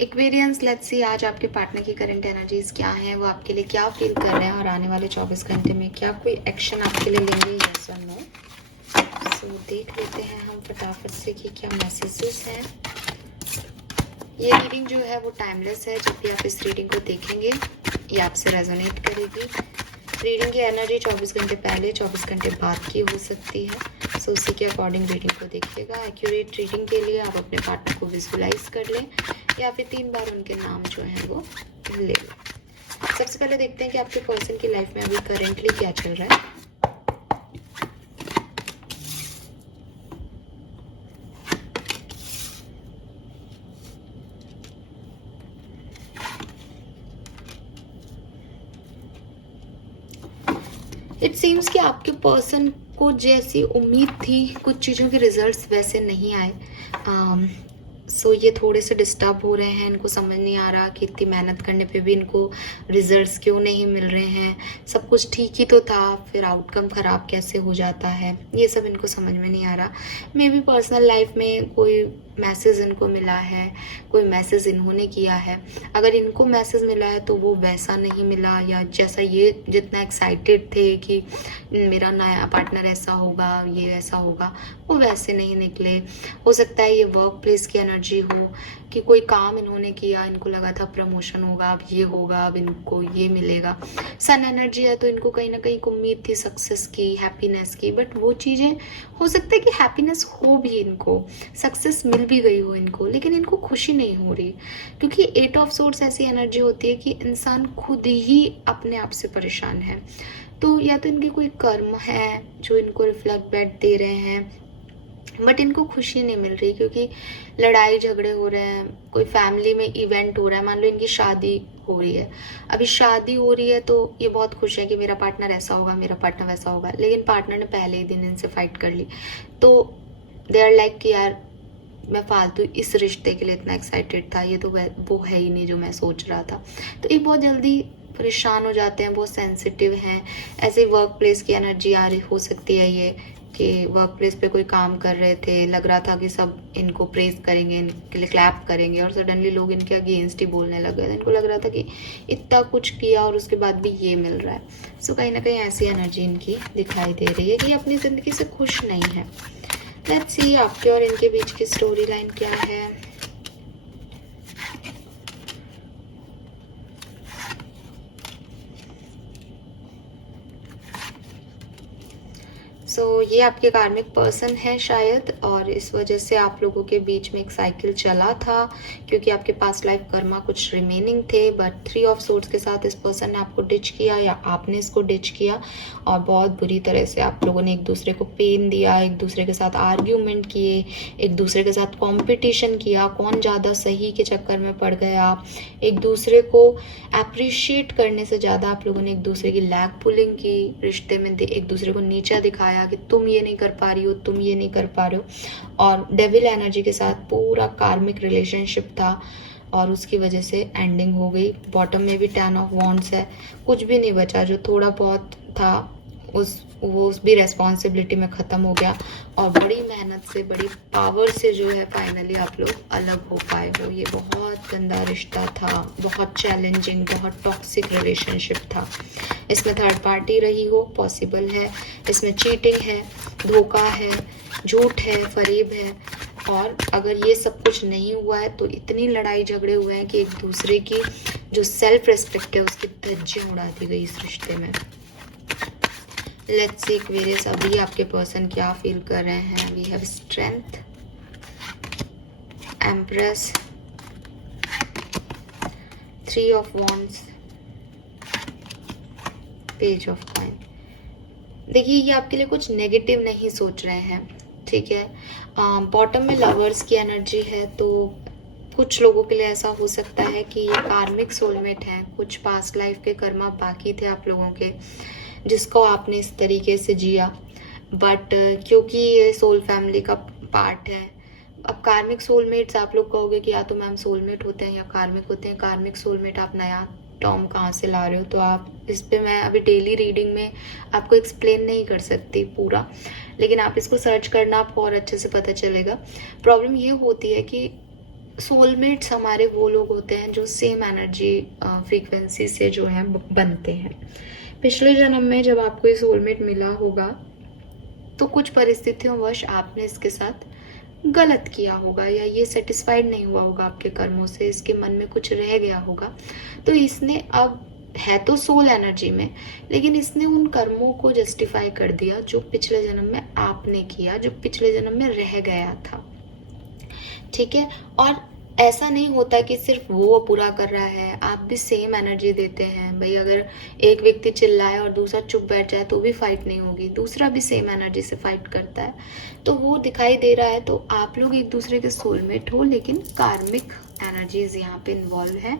Aquarians, let's see आज आपके partner की करंट एनर्जीज क्या हैं, वो आपके लिए क्या फील कर रहे हैं और आने वाले 24 घंटे में क्या कोई एक्शन आपके लिए लेंगे, यस और नो। सो देख लेते हैं हम फटाफट से कि क्या मैसेजेस हैं। ये रीडिंग जो है वो टाइमलेस है। जब भी आप इस रीडिंग को देखेंगे ये आपसे रेजोनेट करेगी। रीडिंग की एनर्जी 24 घंटे पहले 24 घंटे बाद की हो सकती है। सो उसी के अकॉर्डिंग रीडिंग को देखिएगा। एक्यूरेट रीडिंग के लिए आप अपने पार्टनर को विजुलाइज कर लें या फिर 3 बार उनके नाम जो हैं वो ले लें। सबसे पहले देखते हैं कि आपके पर्सन की लाइफ में अभी करेंटली क्या चल रहा है। इट सीम्स कि आपके पर्सन को जैसी उम्मीद थी कुछ चीज़ों के रिजल्ट्स वैसे नहीं आए। सो ये थोड़े से डिस्टर्ब हो रहे हैं। इनको समझ नहीं आ रहा कि इतनी मेहनत करने पे भी इनको रिजल्ट्स क्यों नहीं मिल रहे हैं। सब कुछ ठीक ही तो था, फिर आउटकम ख़राब कैसे हो जाता है, ये सब इनको समझ में नहीं आ रहा। मे बी पर्सनल लाइफ में कोई मैसेज इनको मिला है, कोई मैसेज इन्होंने किया है। अगर इनको मैसेज मिला है तो वो वैसा नहीं मिला, या जैसा ये जितना एक्साइटेड थे कि मेरा नया पार्टनर ऐसा होगा, ये ऐसा होगा, वो वैसे नहीं निकले। हो सकता है ये वर्क प्लेस की एनर्जी हो कि कोई काम इन्होंने किया, इनको लगा था प्रमोशन होगा, अब ये होगा, अब इनको ये मिलेगा। सन एनर्जी है तो इनको कहीं ना कहीं उम्मीद थी सक्सेस की, हैप्पीनेस की, बट वो चीज़ें हो सकता है कि हैप्पीनेस हो भी, इनको सक्सेस मिल भी गई हो इनको, लेकिन इनको खुशी नहीं हो रही। क्योंकि 8 ऑफ सोर्स ऐसी एनर्जी होती है कि इंसान खुद ही अपने आप से परेशान है। तो या तो इनके कोई कर्म है जो इनको रिफ्लेक्ट बैक दे रहे हैं, बट इनको खुशी नहीं मिल रही क्योंकि लड़ाई झगड़े हो रहे हैं, कोई फैमिली में इवेंट हो रहा है। मान लो इनकी शादी हो रही है, अभी शादी हो रही है तो ये बहुत खुश है कि मेरा पार्टनर ऐसा होगा, मेरा पार्टनर वैसा होगा, लेकिन पार्टनर ने पहले ही दिन इनसे फाइट कर ली। तो दे आर लाइक कि यार मैं फालतू इस रिश्ते के लिए इतना एक्साइटेड था, ये तो वो है ही नहीं जो मैं सोच रहा था। तो ये बहुत जल्दी परेशान हो जाते हैं, बहुत सेंसिटिव हैं। ऐसे वर्क प्लेस की एनर्जी आ रही हो सकती है ये कि वर्क प्लेस पे कोई काम कर रहे थे, लग रहा था कि सब इनको प्रेज करेंगे, इनके लिए क्लैप करेंगे, और सडनली लोग इनके अगेंस्ट ही बोलने लगे। इनको लग रहा था कि इतना कुछ किया और उसके बाद भी ये मिल रहा है। सो कहीं ना कहीं ऐसी एनर्जी इनकी दिखाई दे रही है कि ये अपनी ज़िंदगी से खुश नहीं है। लेट्स सी आपके और इनके बीच की स्टोरी लाइन क्या है। ये आपके कार्मिक पर्सन है शायद, और इस वजह से आप लोगों के बीच में एक साइकिल चला था क्योंकि आपके पास लाइफ कर्मा कुछ रिमेनिंग थे। बट 3 ऑफ सोर्ड्स के साथ इस पर्सन ने आपको डिच किया या आपने इसको डिच किया, और बहुत बुरी तरह से आप लोगों ने एक दूसरे को पेन दिया, एक दूसरे के साथ आर्ग्यूमेंट किए, एक दूसरे के साथ कॉम्पिटिशन किया, कौन ज़्यादा सही के चक्कर में पड़ गए आप। एक दूसरे को अप्रिशिएट करने से ज़्यादा आप लोगों ने एक दूसरे की लैग पुलिंग की, रिश्ते में एक दूसरे को नीचा दिखाया कि तुम ये नहीं कर पा रही हो, तुम ये नहीं कर पा रहे हो। और डेविल एनर्जी के साथ पूरा कार्मिक रिलेशनशिप था और उसकी वजह से एंडिंग हो गई। बॉटम में भी 10 ऑफ वॉन्ड्स है, कुछ भी नहीं बचा। जो थोड़ा बहुत था उस भी रेस्पॉन्सिबिलिटी में ख़त्म हो गया, और बड़ी मेहनत से, बड़ी पावर से जो है फाइनली आप लोग अलग हो पाए हो। ये बहुत गंदा रिश्ता था, बहुत चैलेंजिंग, बहुत टॉक्सिक रिलेशनशिप था। इसमें थर्ड पार्टी रही हो, पॉसिबल है। इसमें चीटिंग है, धोखा है, झूठ है, फरेब है। और अगर ये सब कुछ नहीं हुआ है तो इतनी लड़ाई झगड़े हुए हैं कि एक दूसरे की जो सेल्फ रिस्पेक्ट है उसकी धज्जियां उड़ा दी गई इस रिश्ते में। लेट्स सी एक्वेरियस अभी आपके पर्सन क्या फील कर रहे हैं। We have strength, empress, 3 of wands, page of coin. देखिए ये आपके लिए कुछ नेगेटिव नहीं सोच रहे हैं, ठीक है। बॉटम में लवर्स की एनर्जी है, तो कुछ लोगों के लिए ऐसा हो सकता है कि ये कार्मिक सोलमेट हैं। कुछ पास्ट लाइफ के कर्मा बाकी थे आप लोगों के, जिसको आपने इस तरीके से जिया। बट क्योंकि ये सोल फैमिली का पार्ट है, अब कार्मिक सोलमेट्स आप लोग कहोगे कि या तो मैम सोलमेट होते हैं या कार्मिक होते हैं। कार्मिक सोलमेट आप नया टर्म कहाँ से ला रहे हो, तो आप इस पे मैं अभी डेली रीडिंग में आपको एक्सप्लेन नहीं कर सकती पूरा, लेकिन आप इसको सर्च करना, आपको और अच्छे से पता चलेगा। प्रॉब्लम ये होती है कि सोलमेट्स हमारे वो लोग होते हैं जो सेम एनर्जी फ्रीक्वेंसी से जो है बनते हैं। पिछले जन्म में जब आपको ये सोलमेट मिला होगा तो कुछ परिस्थितियों वश आपने इसके साथ गलत किया होगा, या ये सेटिस्फाइड नहीं हुआ होगा आपके कर्मों से, इसके मन में कुछ रह गया होगा। तो इसने अब है तो सोल एनर्जी में, लेकिन इसने उन कर्मों को जस्टिफाई कर दिया जो पिछले जन्म में आपने किया, जो पिछले जन्म में रह गया था। ठीक है, और ऐसा नहीं होता कि सिर्फ वो पूरा कर रहा है, आप भी सेम एनर्जी देते हैं। भाई अगर एक व्यक्ति चिल्लाए और दूसरा चुप बैठ जाए तो भी फाइट नहीं होगी, दूसरा भी सेम एनर्जी से फाइट करता है, तो वो दिखाई दे रहा है। तो आप लोग एक दूसरे के सोलमेट हो, लेकिन कार्मिक एनर्जीज यहाँ पे इन्वॉल्व है,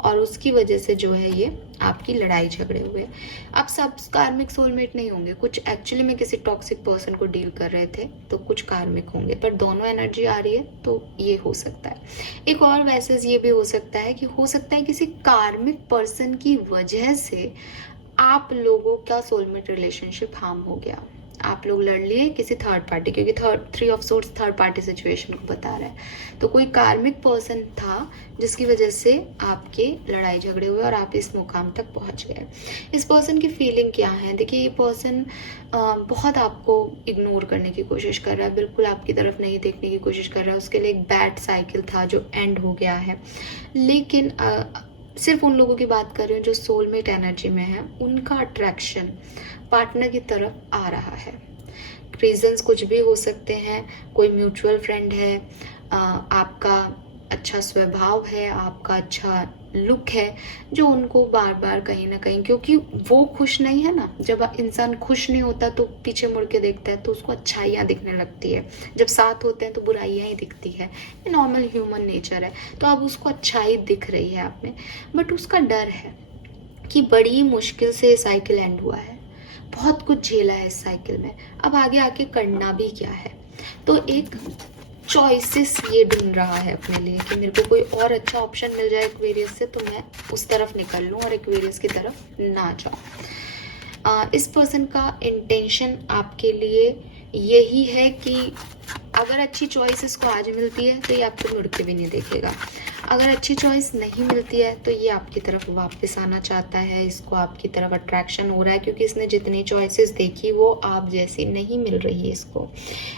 और उसकी वजह से जो है ये आपकी लड़ाई झगड़े हुए। अब सब कार्मिक सोलमेट नहीं होंगे, कुछ एक्चुअली में किसी टॉक्सिक पर्सन को डील कर रहे थे तो कुछ कार्मिक होंगे, पर दोनों एनर्जी आ रही है तो ये हो सकता है। एक और वैसे ये भी हो सकता है कि हो सकता है किसी कार्मिक पर्सन की वजह से आप लोगों का सोलमेट रिलेशनशिप हार्म हो गया, आप लोग लड़ लिए किसी थर्ड पार्टी, क्योंकि three of swords third party situation को बता रहा है। तो कोई कार्मिक पर्सन था जिसकी वजह से आपके लड़ाई झगड़े हुए और आप इस मुकाम तक पहुंच गए। इस पर्सन की फीलिंग क्या है? देखिए, ये पर्सन बहुत आपको इग्नोर करने की कोशिश कर रहा है, बिल्कुल आपकी तरफ नहीं देखने की कोशिश कर रहा है। उसके लिए एक बैड साइकिल था जो एंड हो गया है। लेकिन सिर्फ उन लोगों की बात कर रही हूँ जो सोलमेट एनर्जी में है, उनका अट्रैक्शन पार्टनर की तरफ आ रहा है। रीजंस कुछ भी हो सकते हैं, कोई म्यूचुअल फ्रेंड है, आपका अच्छा स्वभाव है, आपका अच्छा लुक है, जो उनको बार बार कहीं ना कहीं, क्योंकि वो खुश नहीं है ना, जब इंसान खुश नहीं होता तो पीछे मुड़ के देखता है तो उसको अच्छाइयाँ दिखने लगती है, जब साथ होते हैं तो बुराइयाँ ही दिखती है, ये नॉर्मल ह्यूमन नेचर है। तो अब उसको अच्छाई दिख रही है आप में, बट उसका डर है कि बड़ी मुश्किल से ये साइकिल एंड हुआ है, बहुत कुछ झेला है इस साइकिल में, अब आगे आके करना भी क्या है। तो एक चॉइसेस ये ढूंढ रहा है अपने लिए कि मेरे को कोई और अच्छा ऑप्शन मिल जाए एक्वेरियस से तो मैं उस तरफ निकल लूँ और एक्वेरियस की तरफ ना जाऊँ। इस पर्सन का इंटेंशन आपके लिए यही है कि अगर अच्छी चॉइस इसको आज मिलती है तो ये आपको मुड़ के भी नहीं देखेगा, अगर अच्छी चॉइस नहीं मिलती है तो ये आपकी तरफ वापस आना चाहता है, इसको आपकी तरफ अट्रैक्शन हो रहा है, क्योंकि इसने जितनी चॉइसेस देखी वो आप जैसी नहीं मिल रही है इसको।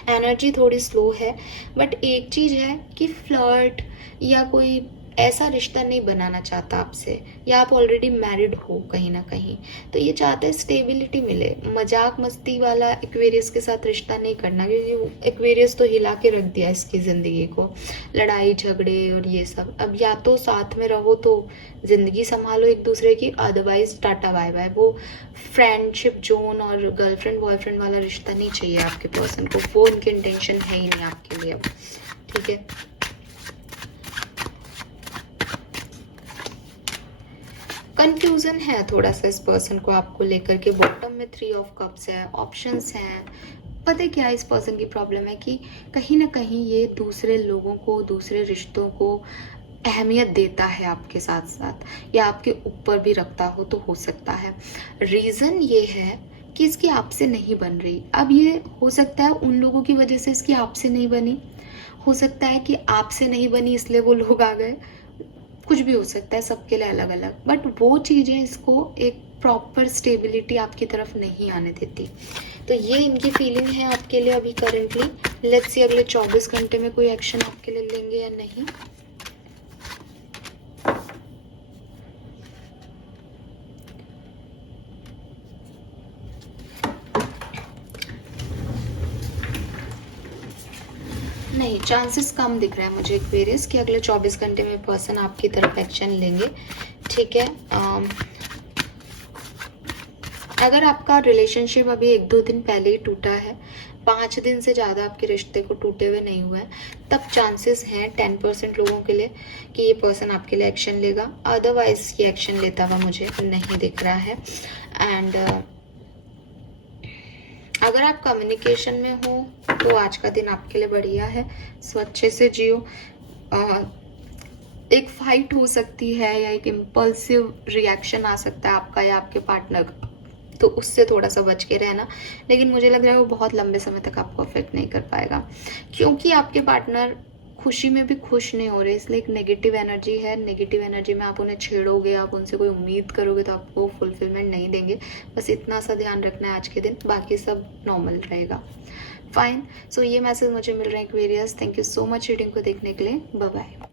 एनर्जी थोड़ी स्लो है, बट एक चीज़ है कि फ्लर्ट या कोई ऐसा रिश्ता नहीं बनाना चाहता आपसे, या आप ऑलरेडी मैरिड हो कहीं ना कहीं, तो ये चाहता है स्टेबिलिटी मिले। मजाक मस्ती वाला एक्वेरियस के साथ रिश्ता नहीं करना, क्योंकि एक्वेरियस तो हिला के रख दिया इसकी ज़िंदगी को, लड़ाई झगड़े और ये सब। अब या तो साथ में रहो तो ज़िंदगी संभालो एक दूसरे की, अदरवाइज टाटा बाय बाय। वो फ्रेंडशिप जोन और गर्लफ्रेंड बॉयफ्रेंड वाला रिश्ता नहीं चाहिए आपके पर्सन को, वो उनकी इंटेंशन है ही नहीं आपके लिए अब। ठीक है, कंफ्यूजन है थोड़ा सा इस पर्सन को आपको लेकर के। बॉटम में 3 ऑफ कप्स है, ऑप्शंस हैं। पता है क्या इस पर्सन की प्रॉब्लम है कि कहीं ना कहीं ये दूसरे लोगों को, दूसरे रिश्तों को अहमियत देता है आपके साथ साथ, या आपके ऊपर भी रखता हो सकता है। रीज़न ये है कि इसकी आपसे नहीं बन रही। अब ये हो सकता है उन लोगों की वजह से इसकी आपसे नहीं बनी, हो सकता है कि आपसे नहीं बनी इसलिए वो लोग आ गए, कुछ भी हो सकता है, सबके लिए अलग अलग। बट वो चीज़ें इसको एक प्रॉपर स्टेबिलिटी आपकी तरफ नहीं आने देती। तो ये इनकी फीलिंग है आपके लिए अभी करंटली। लेट्स सी अगले 24 घंटे में कोई एक्शन आपके लिए लेंगे या नहीं। नहीं, चांसेस कम दिख रहा है मुझे एक्वेरियस कि अगले 24 घंटे में पर्सन आपकी तरफ एक्शन लेंगे। ठीक है, अगर आपका रिलेशनशिप अभी 1-2 दिन पहले ही टूटा है, 5 दिन से ज़्यादा आपके रिश्ते को टूटे हुए नहीं हुए हैं, तब चांसेस हैं 10% लोगों के लिए कि ये पर्सन आपके लिए एक्शन लेगा। अदरवाइज ये एक्शन लेता हुआ मुझे नहीं दिख रहा है। एंड अगर आप कम्युनिकेशन में हो तो आज का दिन आपके लिए बढ़िया है, सो अच्छे से जियो। एक फाइट हो सकती है या एक इम्पल्सिव रिएक्शन आ सकता है आपका या आपके पार्टनर का, तो उससे थोड़ा सा बच के रहना। लेकिन मुझे लग रहा है वो बहुत लंबे समय तक आपको अफेक्ट नहीं कर पाएगा, क्योंकि आपके पार्टनर खुशी में भी खुश नहीं हो रहे, इसलिए एक नेगेटिव एनर्जी है। नेगेटिव एनर्जी में आप उन्हें छेड़ोगे, आप उनसे कोई उम्मीद करोगे तो आपको फुलफिलमेंट नहीं देंगे। बस इतना सा ध्यान रखना है आज के दिन, बाकी सब नॉर्मल रहेगा। फाइन। सो ये मैसेज मुझे मिल रहे हैं Aquarius. Thank you so much reading को देखने के लिए। Bye bye.